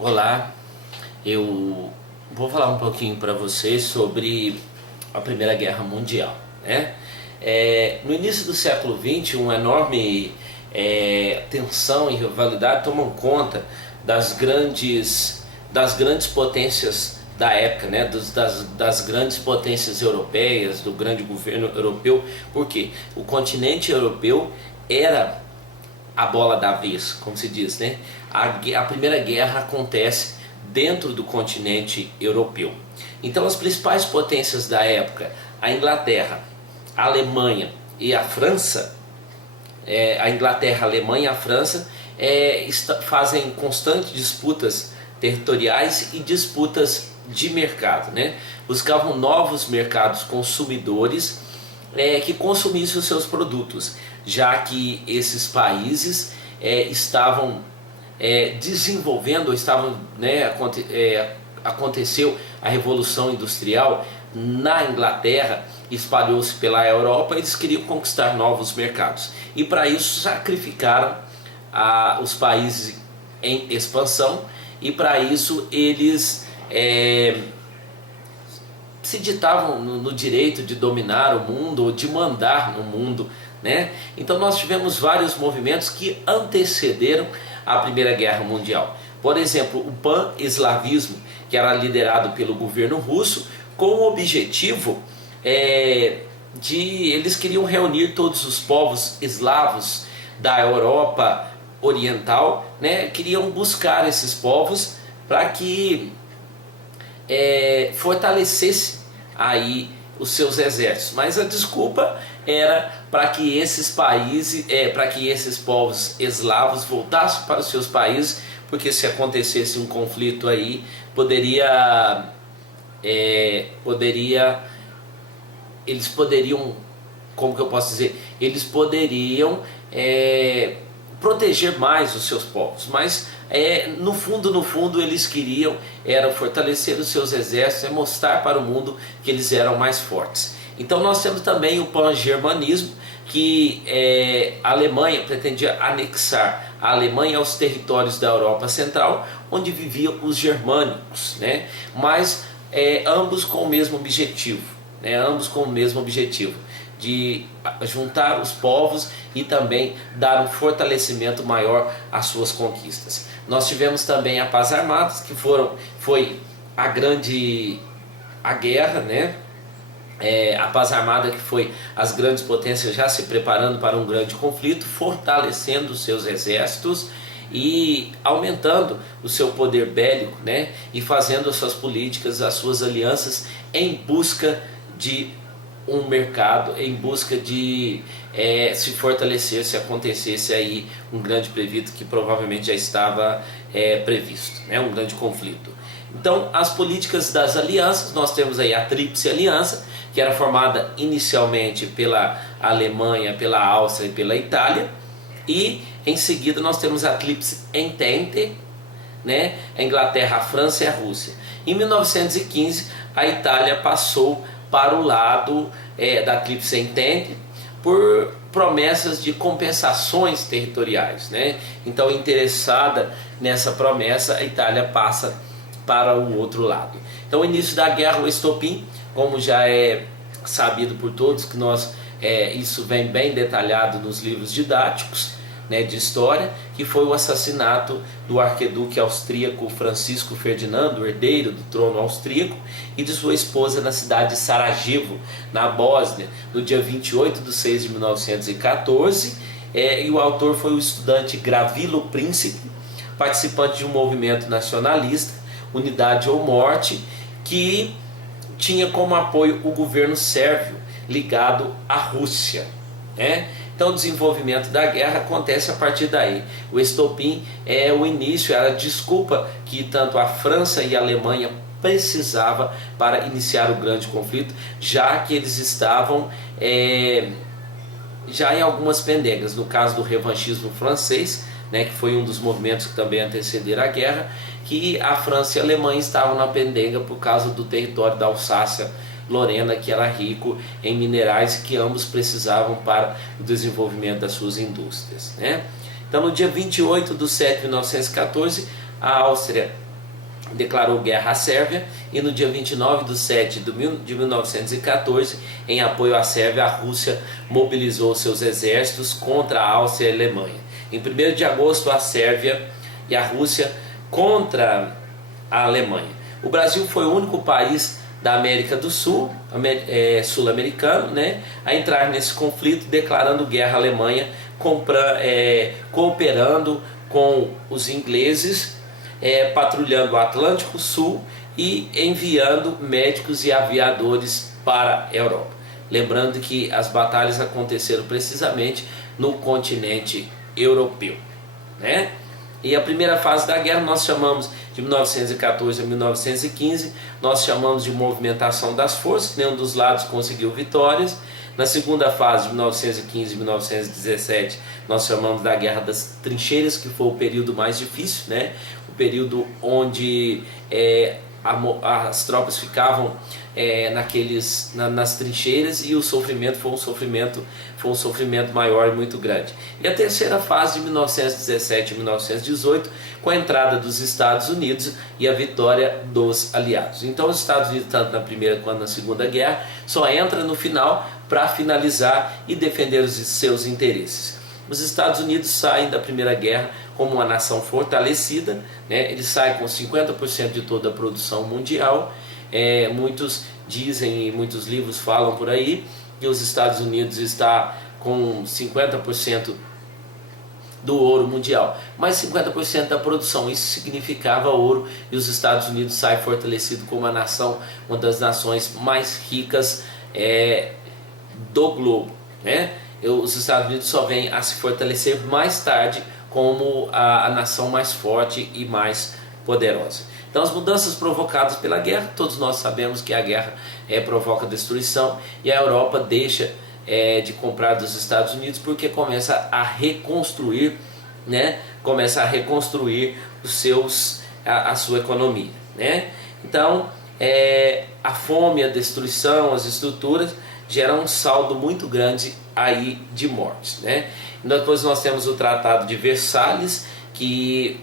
Olá, eu vou falar um pouquinho para vocês sobre a Primeira Guerra Mundial, né? No início do século XX, uma enorme tensão e rivalidade tomam conta das grandes potências da época, né? Das grandes potências europeias, do grande governo europeu, porque o continente europeu era a bola da vez, como se diz, né? A Primeira Guerra acontece dentro do continente europeu. Então as principais potências da época, a Inglaterra, a Alemanha e a França, a Inglaterra, a Alemanha e a França fazem constantes disputas territoriais e disputas de mercado, né? Buscavam novos mercados consumidores que consumissem os seus produtos, já que esses países estavam desenvolvendo, aconteceu a Revolução Industrial na Inglaterra, espalhou-se pela Europa, eles queriam conquistar novos mercados e para isso sacrificaram os países em expansão, e para isso eles se ditavam no direito de dominar o mundo ou de mandar no mundo, né? Então nós tivemos vários movimentos que antecederam a Primeira Guerra Mundial. Por exemplo, o pan-eslavismo, que era liderado pelo governo russo, com o objetivo eles queriam reunir todos os povos eslavos da Europa Oriental, né? Queriam buscar esses povos para que fortalecesse aí os seus exércitos, mas a desculpa era para que esses países, para que esses povos eslavos voltassem para os seus países, porque se acontecesse um conflito aí, eles poderiam, como que eu posso dizer, eles poderiam proteger mais os seus povos, mas no fundo eles queriam era fortalecer os seus exércitos e mostrar para o mundo que eles eram mais fortes. Então nós temos também o pan-germanismo, que a Alemanha pretendia anexar a Alemanha aos territórios da Europa Central, onde viviam os germânicos, né? Mas ambos com o mesmo objetivo, né? Ambos com o mesmo objetivo de juntar os povos e também dar um fortalecimento maior às suas conquistas. Nós tivemos também a Paz Armadas, que foi a guerra, né? A Paz Armada, que foi as grandes potências já se preparando para um grande conflito, fortalecendo os seus exércitos e aumentando o seu poder bélico, né? E fazendo as suas políticas, as suas alianças em busca de um mercado, em busca de se fortalecer se acontecesse aí um grande previsto, que provavelmente já estava previsto, né? Um grande conflito. Então as políticas das alianças, nós temos aí a Tríplice Aliança, que era formada inicialmente pela Alemanha, pela Áustria e pela Itália, e em seguida nós temos a Tríplice Entente, né? A Inglaterra, a França e a Rússia. Em 1915 a Itália passou para o lado da Tríplice Entente por promessas de compensações territoriais, né? Então, interessada nessa promessa, a Itália passa para o outro lado. Então, o início da guerra, o estopim, como já é sabido por todos, que isso vem bem detalhado nos livros didáticos, né, de história, que foi o assassinato do arquiduque austríaco Francisco Ferdinando, herdeiro do trono austríaco, e de sua esposa na cidade de Sarajevo, na Bósnia, no dia 28 de 6 de 1914, e o autor foi o estudante Gravilo Príncipe, participante de um movimento nacionalista, Unidade ou Morte, que tinha como apoio o governo sérvio ligado à Rússia, né? Então o desenvolvimento da guerra acontece a partir daí. O estopim é o início, era a desculpa que tanto a França e a Alemanha precisavam para iniciar o grande conflito, já que eles estavam já em algumas pendengas. No caso do revanchismo francês, né, que foi um dos movimentos que também antecederam a guerra, que a França e a Alemanha estavam na pendenga por causa do território da Alsácia-Lorena, que era rico em minerais que ambos precisavam para o desenvolvimento das suas indústrias, né? Então, no dia 28 de 7 de 1914, a Áustria declarou guerra à Sérvia, e no dia 29/7 de 1914, em apoio à Sérvia, a Rússia mobilizou seus exércitos contra a Áustria e a Alemanha. Em 1º de agosto, a Sérvia e a Rússia contra a Alemanha. O Brasil foi o único país da América do Sul, sul-americano, né, a entrar nesse conflito, declarando guerra à Alemanha, cooperando com os ingleses, patrulhando o Atlântico Sul e enviando médicos e aviadores para a Europa. Lembrando que as batalhas aconteceram precisamente no continente europeu, né? E a primeira fase da guerra nós chamamos de 1914 a 1915, nós chamamos de movimentação das forças, nenhum dos lados conseguiu vitórias. Na segunda fase, de 1915 a 1917, nós chamamos da Guerra das Trincheiras, que foi o período mais difícil, né? O período onde as tropas ficavam nas trincheiras, e o sofrimento foi um sofrimento maior e muito grande. E a terceira fase, de 1917 a 1918, com a entrada dos Estados Unidos e a vitória dos aliados. Então os Estados Unidos, tanto na Primeira quanto na Segunda Guerra, só entra no final para finalizar e defender os seus interesses. Os Estados Unidos saem da Primeira Guerra como uma nação fortalecida, né? Ele sai com 50% de toda a produção mundial. Muitos dizem e muitos livros falam por aí que os Estados Unidos está com 50% do ouro mundial, mas 50% da produção, isso significava ouro, e os Estados Unidos saem fortalecido como uma nação, uma das nações mais ricas do globo, né? Os Estados Unidos só vêm a se fortalecer mais tarde como a nação mais forte e mais poderosa. Então as mudanças provocadas pela guerra, todos nós sabemos que a guerra provoca destruição, e a Europa deixa de comprar dos Estados Unidos porque começa a reconstruir, né? Começa a reconstruir a sua economia, né? Então a fome, a destruição, as estruturas geram um saldo muito grande aí de mortes, né? Depois nós temos o Tratado de Versalhes, que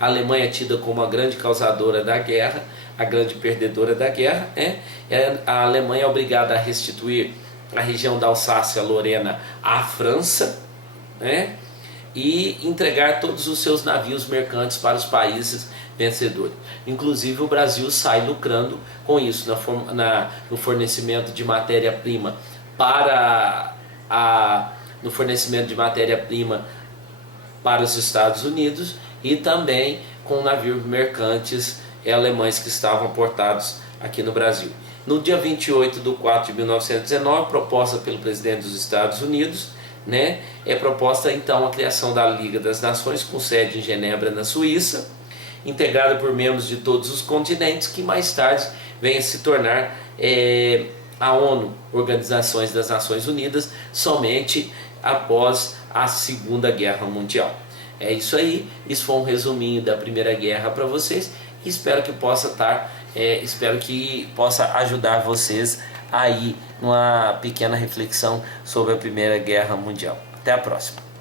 a Alemanha é tida como a grande causadora da guerra, a grande perdedora da guerra, né? A Alemanha é obrigada a restituir a região da Alsácia-Lorena à França, né? E entregar todos os seus navios mercantes para os países vencedores. Inclusive o Brasil sai lucrando com isso, no fornecimento de matéria-prima no fornecimento de matéria-prima para os Estados Unidos, e também com navios mercantes alemães que estavam portados aqui no Brasil. No dia 28/4/1919, proposta pelo presidente dos Estados Unidos, né, proposta então a criação da Liga das Nações, com sede em Genebra, na Suíça, integrada por membros de todos os continentes, que mais tarde vem a se tornar a ONU, Organizações das Nações Unidas, somente após a Segunda Guerra Mundial. É isso aí, isso foi um resuminho da Primeira Guerra para vocês, e espero que possa ajudar vocês aí numa pequena reflexão sobre a Primeira Guerra Mundial. Até a próxima.